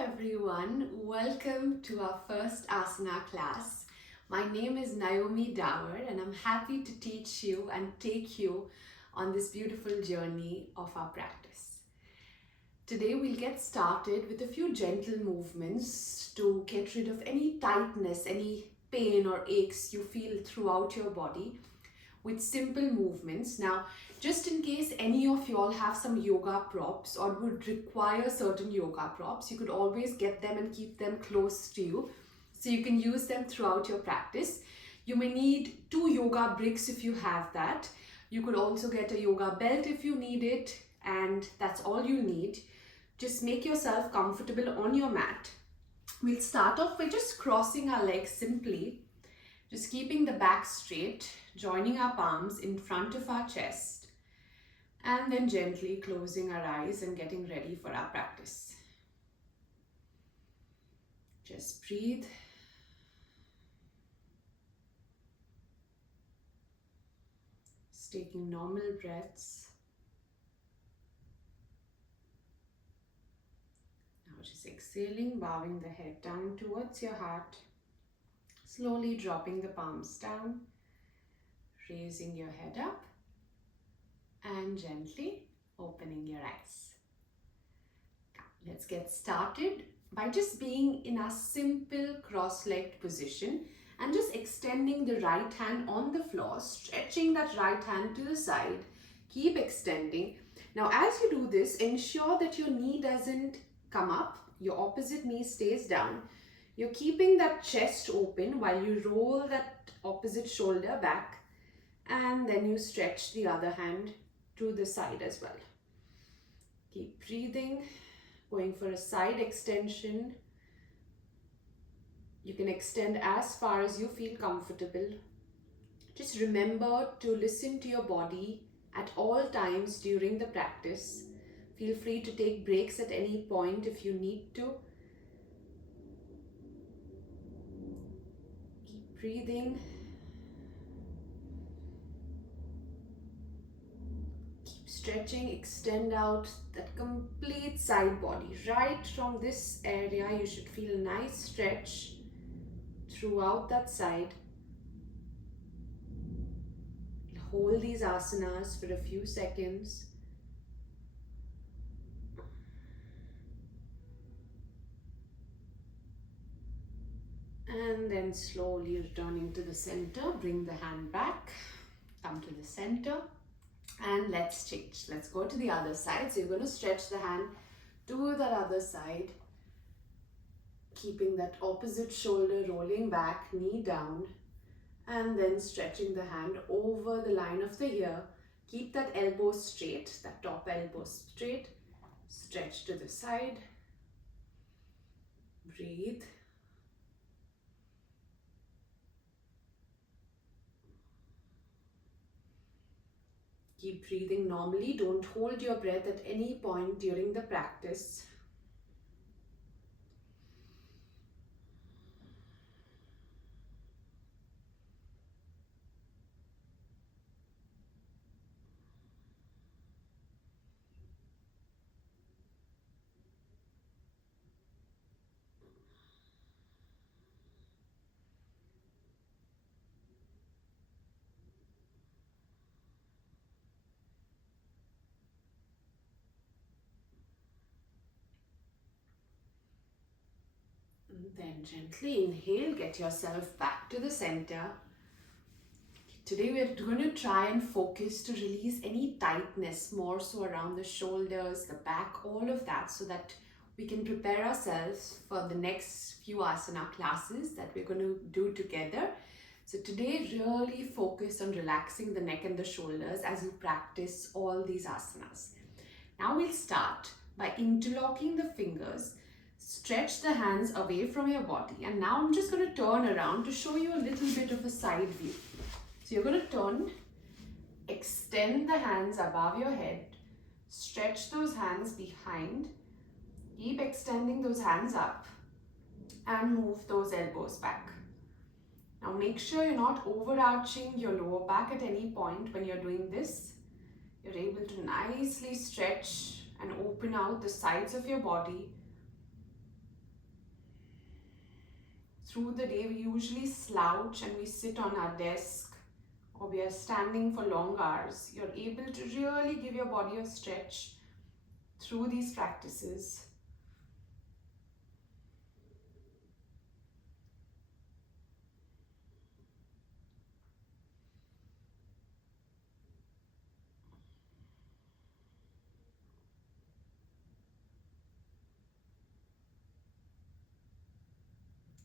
everyone, welcome to our first asana class. My name is Naomi Dower and I'm happy to teach you and take you on this beautiful journey of our practice. Today we'll get started with a few gentle movements to get rid of any tightness, any pain or aches you feel throughout your body with simple movements. Now, just in case any of you all have some yoga props or would require certain yoga props, you could always get them and keep them close to you so you can use them throughout your practice. You may need 2 yoga bricks if you have that. You could also get a yoga belt if you need it, and that's all you need. Just make yourself comfortable on your mat. We'll start off by just crossing our legs simply, just keeping the back straight, joining our palms in front of our chest, and then gently closing our eyes and getting ready for our practice. Just breathe. Just taking normal breaths. Now just exhaling, bowing the head down towards your heart. Slowly dropping the palms down, raising your head up, and gently opening your eyes. Let's get started by just being in a simple cross-legged position and just extending the right hand on the floor, stretching that right hand to the side. Keep extending. Now, as you do this, ensure that your knee doesn't come up, your opposite knee stays down. You're keeping that chest open while you roll that opposite shoulder back, and then you stretch the other hand to the side as well. Keep breathing, going for a side extension. You can extend as far as you feel comfortable. Just remember to listen to your body at all times during the practice. Feel free to take breaks at any point if you need to. Keep breathing. Stretching, extend out that complete side body. Right from this area, you should feel a nice stretch throughout that side. Hold these asanas for a few seconds. And then slowly returning to the center, bring the hand back, come to the center. And let's change. Let's go to the other side. So you're going to stretch the hand to that other side, keeping that opposite shoulder rolling back, knee down, and then stretching the hand over the line of the ear. Keep that elbow straight, that top elbow straight. Stretch to the side. Breathe. Keep breathing normally. Don't hold your breath at any point during the practice. Then gently inhale, get yourself back to the center. Today we're going to try and focus to release any tightness, more so around the shoulders, the back, all of that, so that we can prepare ourselves for the next few asana classes that we're going to do together. So today really focus on relaxing the neck and the shoulders as you practice all these asanas. Now we'll start by interlocking the fingers. Stretch the hands away from your body, and now I'm just going to turn around to show you a little bit of a side view. So you're going to turn, extend the hands above your head, stretch those hands behind, keep extending those hands up, and move those elbows back. Now make sure you're not overarching your lower back at any point when you're doing this. You're able to nicely stretch and open out the sides of your body. Through the day, we usually slouch and we sit on our desk, or we are standing for long hours. You're able to really give your body a stretch through these practices.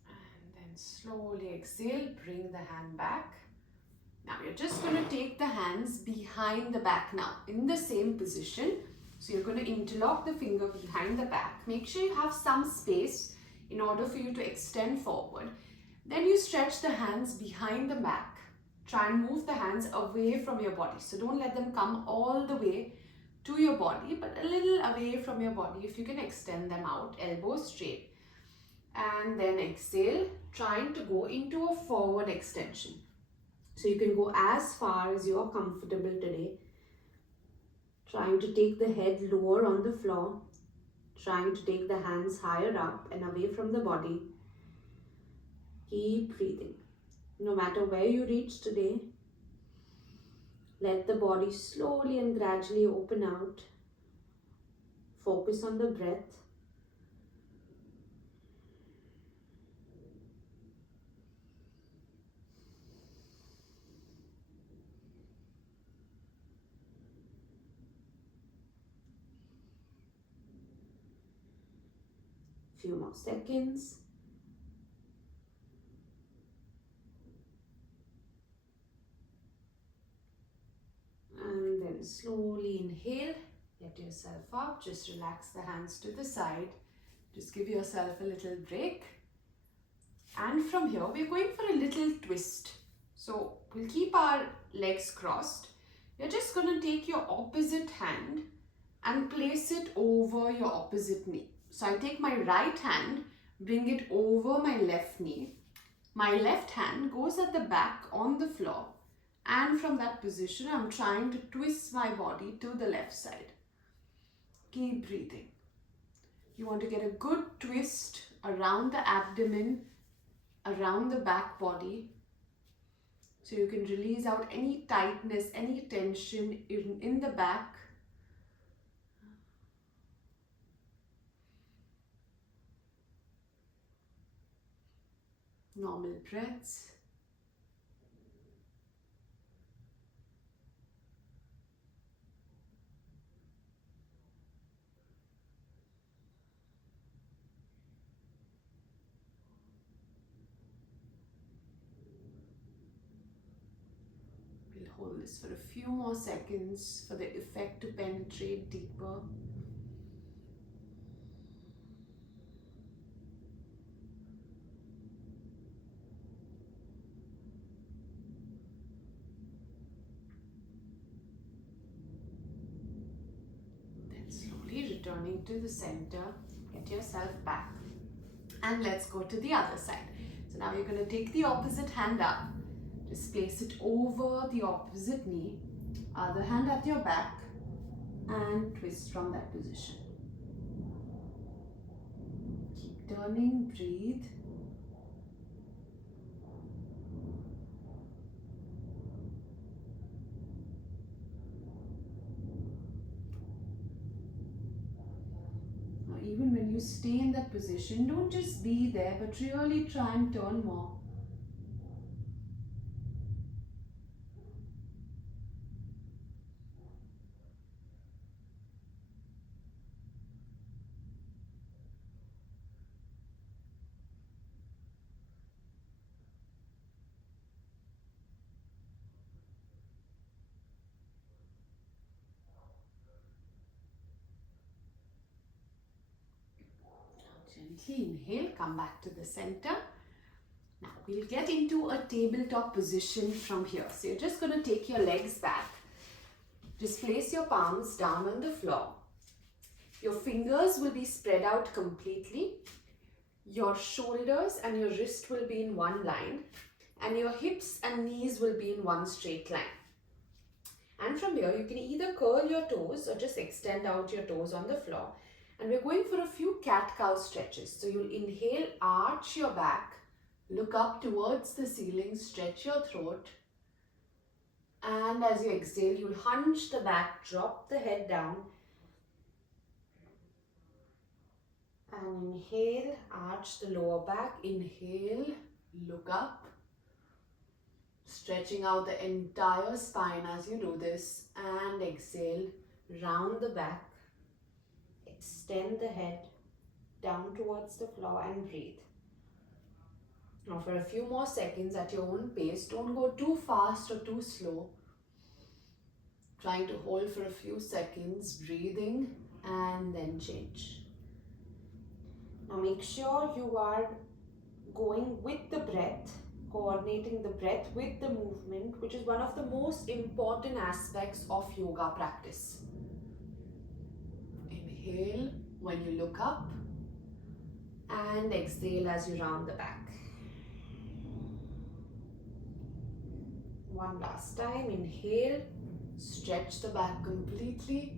And then slowly exhale, bring the hand back. Now you're just going to take the hands behind the back now in the same position. So you're going to interlock the finger behind the back. Make sure you have some space in order for you to extend forward. Then you stretch the hands behind the back. Try and move the hands away from your body. So don't let them come all the way to your body, but a little away from your body. If you can extend them out, elbows straight. And then exhale, trying to go into a forward extension. So you can go as far as you are comfortable today. Trying to take the head lower on the floor. Trying to take the hands higher up and away from the body. Keep breathing. No matter where you reach today, let the body slowly and gradually open out. Focus on the breath. Few more seconds. And then slowly inhale, get yourself up, just relax the hands to the side, just give yourself a little break. And from here, we're going for a little twist. So we'll keep our legs crossed. You're just going to take your opposite hand and place it over your opposite knee. So I take my right hand, bring it over my left knee. My left hand goes at the back on the floor. And from that position, I'm trying to twist my body to the left side. Keep breathing. You want to get a good twist around the abdomen, around the back body. So you can release out any tightness, any tension in the back. Normal breaths. We'll hold this for a few more seconds for the effect to penetrate deeper. Returning to the center, get yourself back, and let's go to the other side. So now you're going to take the opposite hand up, just place it over the opposite knee, other hand at your back, and twist from that position. Keep turning, breathe. Even when you stay in that position, don't just be there, but really try and turn more. Gently inhale, come back to the center. Now we'll get into a tabletop position from here. So you're just going to take your legs back. Just place your palms down on the floor. Your fingers will be spread out completely. Your shoulders and your wrist will be in one line. And your hips and knees will be in one straight line. And from here, you can either curl your toes or just extend out your toes on the floor. And we're going for a few cat-cow stretches. So you'll inhale, arch your back, Look up towards the ceiling, stretch your throat. And as you exhale, you'll hunch the back, drop the head down. And inhale, arch the lower back. Inhale, look up. Stretching out the entire spine as you do this. And exhale, round the back. Extend the head down towards the floor and breathe. Now for a few more seconds at your own pace, don't go too fast or too slow. Trying to hold for a few seconds, breathing, and then change. Now make sure you are going with the breath, coordinating the breath with the movement, which is one of the most important aspects of yoga practice. Inhale when you look up, and exhale as you round the back. One last time, inhale, stretch the back completely,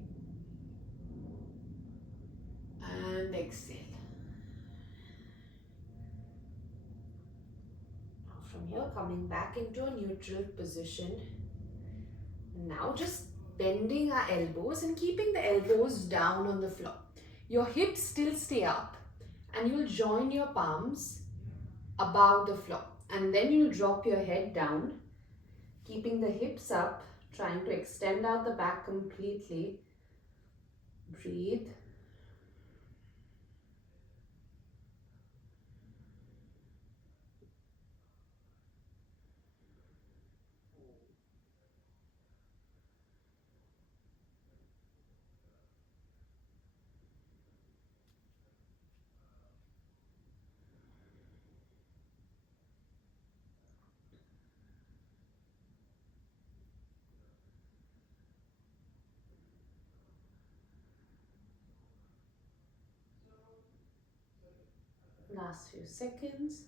and exhale. Now from here, coming back into a neutral position. Now just bending our elbows and keeping the elbows down on the floor. Your hips still stay up, and you'll join your palms above the floor. And then you'll drop your head down, keeping the hips up, trying to extend out the back completely. Breathe. Last few seconds.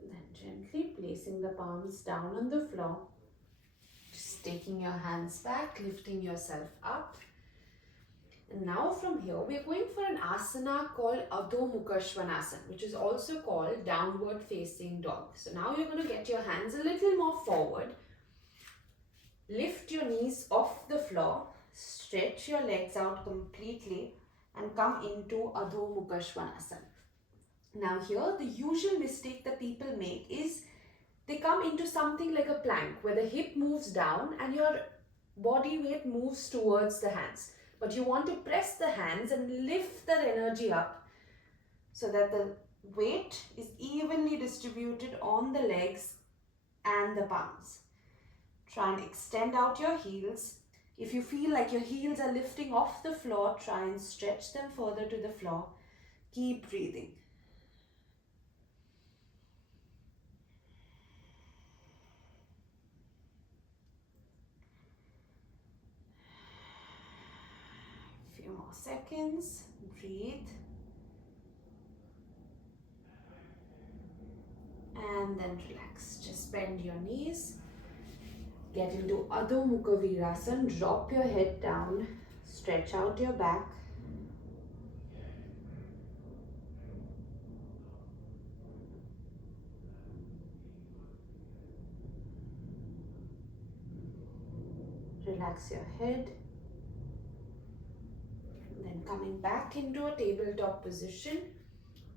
Then gently placing the palms down on the floor. Just taking your hands back, lifting yourself up. And now from here, we're going for an asana called Adho Mukha Svanasana, which is also called downward facing dog. So now you're going to get your hands a little more forward. Lift your knees off the floor. Stretch your legs out completely and come into Adho Mukha Svanasana. Now here, the usual mistake that people make is they come into something like a plank where the hip moves down and your body weight moves towards the hands. But you want to press the hands and lift that energy up so that the weight is evenly distributed on the legs and the palms. Try and extend out your heels. If you feel like your heels are lifting off the floor, try and stretch them further to the floor. Keep breathing. Few more seconds. Breathe. And then relax. Just bend your knees. Get into Adho Mukha Virasana. Drop your head down. Stretch out your back. Relax your head. Then coming back into a tabletop position.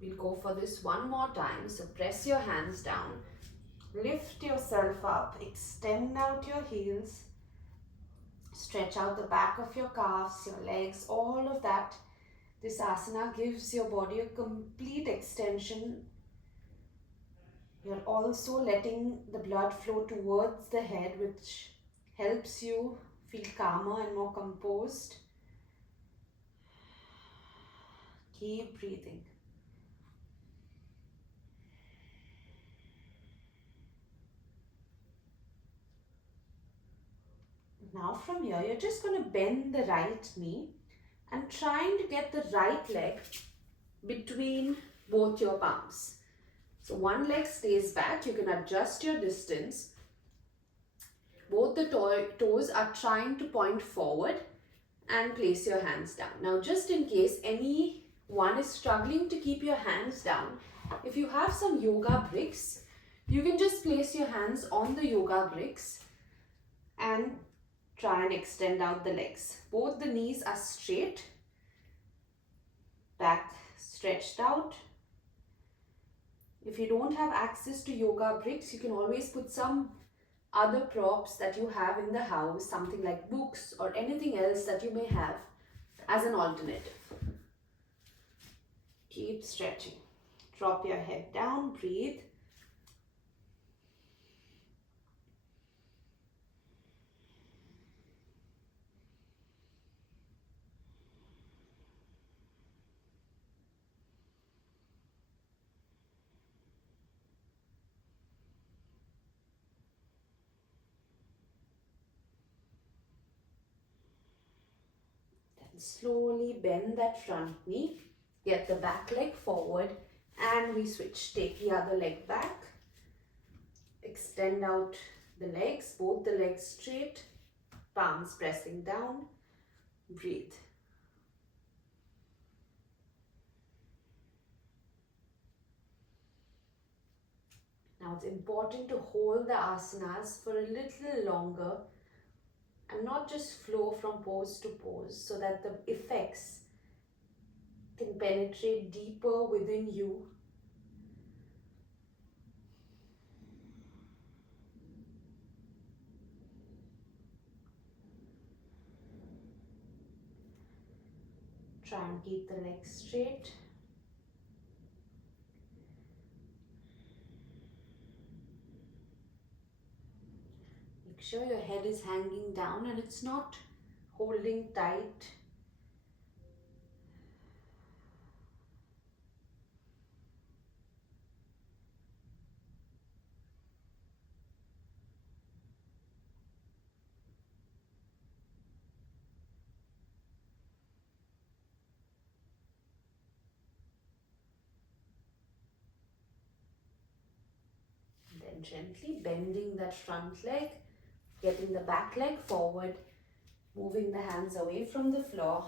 We'll go for this one more time. So press your hands down. Lift yourself up. Extend out your heels. Stretch out the back of your calves, your legs, all of that. This asana gives your body a complete extension. You're also letting the blood flow towards the head, which helps you feel calmer and more composed. Keep breathing. Now from here, you're just going to bend the right knee and trying to get the right leg between both your palms. So one leg stays back. You can adjust your distance. Both the toes are trying to point forward and place your hands down. Now, just in case anyone is struggling to keep your hands down, if you have some yoga bricks, you can just place your hands on the yoga bricks and try and extend out the legs. Both the knees are straight, back stretched out. If you don't have access to yoga bricks, you can always put some other props that you have in the house, something like books or anything else that you may have as an alternative. Keep stretching. Drop your head down, breathe. Then slowly bend that front knee. Get the back leg forward and we switch. Take the other leg back. Extend out the legs, both the legs straight. Palms pressing down. Breathe. Now it's important to hold the asanas for a little longer and not just flow from pose to pose, so that the effects can penetrate deeper within you. Try and keep the legs straight. Make sure your head is hanging down and it's not holding tight. Then gently bending that front leg, getting the back leg forward, moving the hands away from the floor,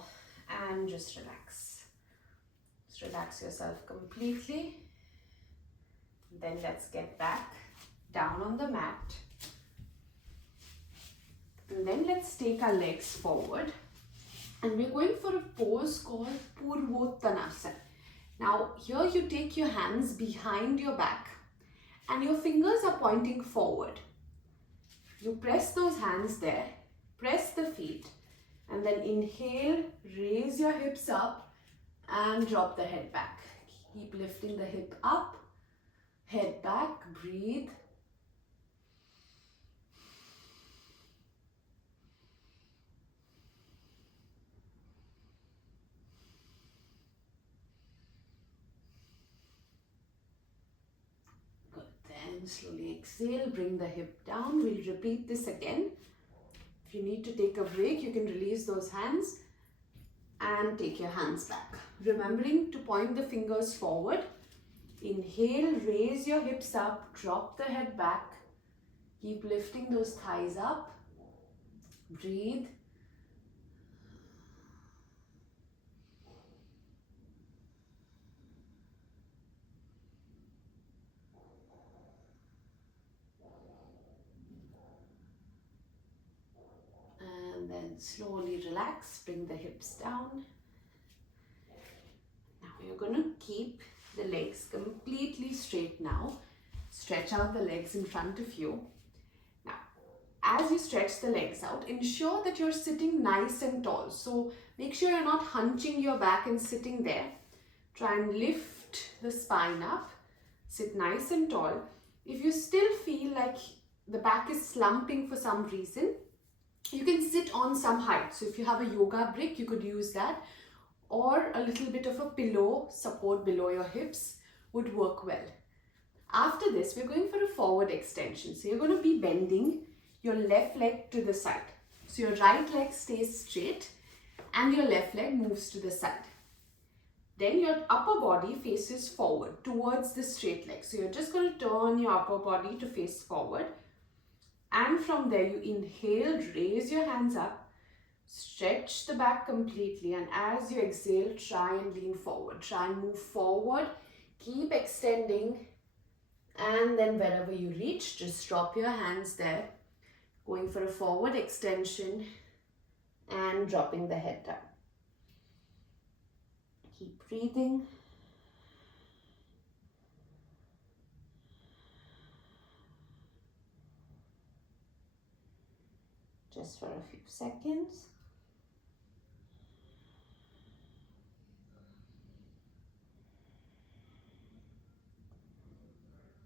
and just relax. Just relax yourself completely. Then let's get back down on the mat. And then let's take our legs forward. And we're going for a pose called Purvottanasana. Now here you take your hands behind your back and your fingers are pointing forward. You press those hands there, press the feet, and then inhale, raise your hips up and drop the head back. Keep lifting the hip up, head back, breathe. Good, then slowly exhale, bring the hip down. We'll repeat this again. If you need to take a break, you can release those hands and take your hands back. Remembering to point the fingers forward. Inhale, raise your hips up, drop the head back. Keep lifting those thighs up. Breathe. And then slowly relax, bring the hips down. Now you're going to keep the legs completely straight now. Stretch out the legs in front of you. Now, as you stretch the legs out, ensure that you're sitting nice and tall. So make sure you're not hunching your back and sitting there. Try and lift the spine up. Sit nice and tall. If you still feel like the back is slumping for some reason, you can sit on some height. So if you have a yoga brick, you could use that, or a little bit of a pillow support below your hips would work well. After this, we're going for a forward extension. So you're going to be bending your left leg to the side. So your right leg stays straight and your left leg moves to the side. Then your upper body faces forward towards the straight leg. So you're just going to turn your upper body to face forward. And from there you inhale, raise your hands up, Stretch the back completely, and as you exhale, try and lean forward. Try and move forward. Keep extending, and then wherever you reach, just drop your hands there. Going for a forward extension and dropping the head down. Keep breathing. Just for a few seconds.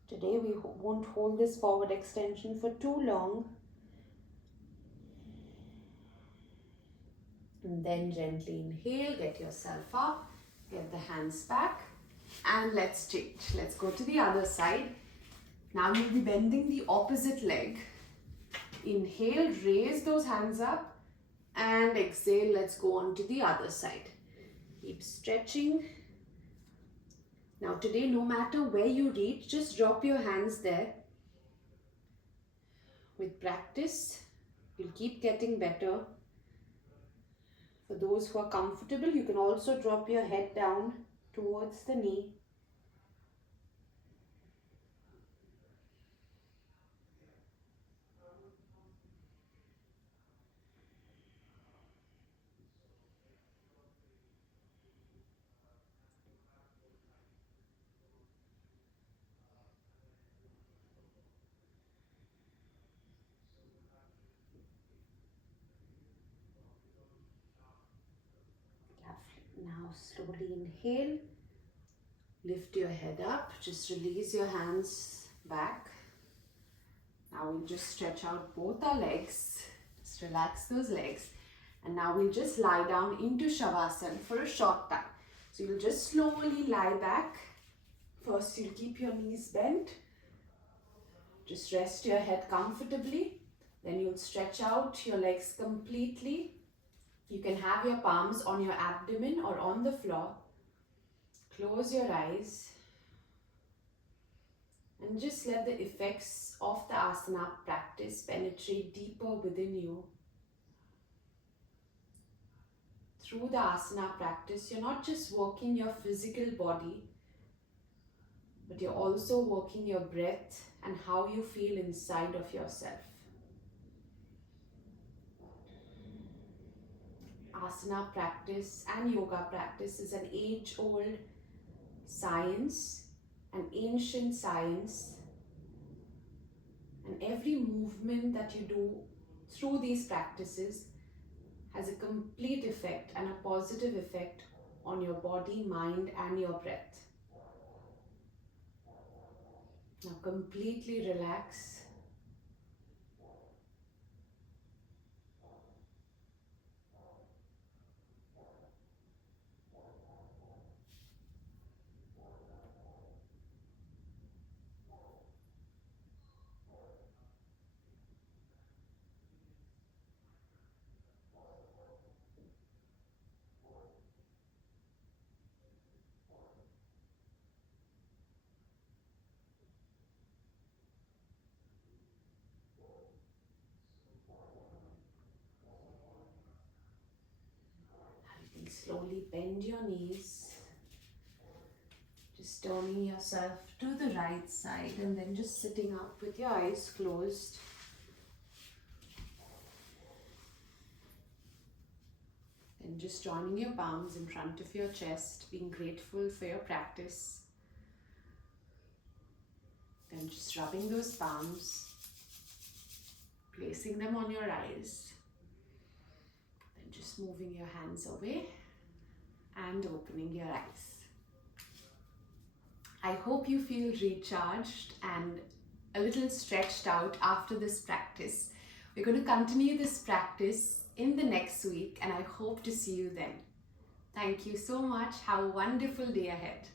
Today we won't hold this forward extension for too long. And then gently inhale, get yourself up, get the hands back, and let's change. Let's go to the other side. Now you'll be bending the opposite leg. Inhale, raise those hands up, and exhale, let's go on to the other side. Keep stretching. Now today, no matter where you reach, just drop your hands there. With practice, you'll keep getting better. For those who are comfortable, you can also drop your head down towards the knee. Now slowly inhale, lift your head up, just release your hands back. Now we'll just stretch out both our legs, just relax those legs. And now we'll just lie down into Shavasana for a short time. So you'll just slowly lie back. First you'll keep your knees bent. Just rest your head comfortably. Then you'll stretch out your legs completely. You can have your palms on your abdomen or on the floor. Close your eyes and just let the effects of the asana practice penetrate deeper within you. Through the asana practice, you're not just working your physical body, but you're also working your breath and how you feel inside of yourself. Asana practice and yoga practice is an age-old science, an ancient science, and every movement that you do through these practices has a complete effect and a positive effect on your body, mind, and your breath. Now completely relax. You can slowly bend your knees, just turning yourself to the right side and then just sitting up with your eyes closed. And just joining your palms in front of your chest, being grateful for your practice. Then just rubbing those palms, placing them on your eyes. Then just moving your hands away and opening your eyes. I hope you feel recharged and a little stretched out after this practice. We're going to continue this practice in the next week, and I hope to see you then. Thank you so much. Have a wonderful day ahead.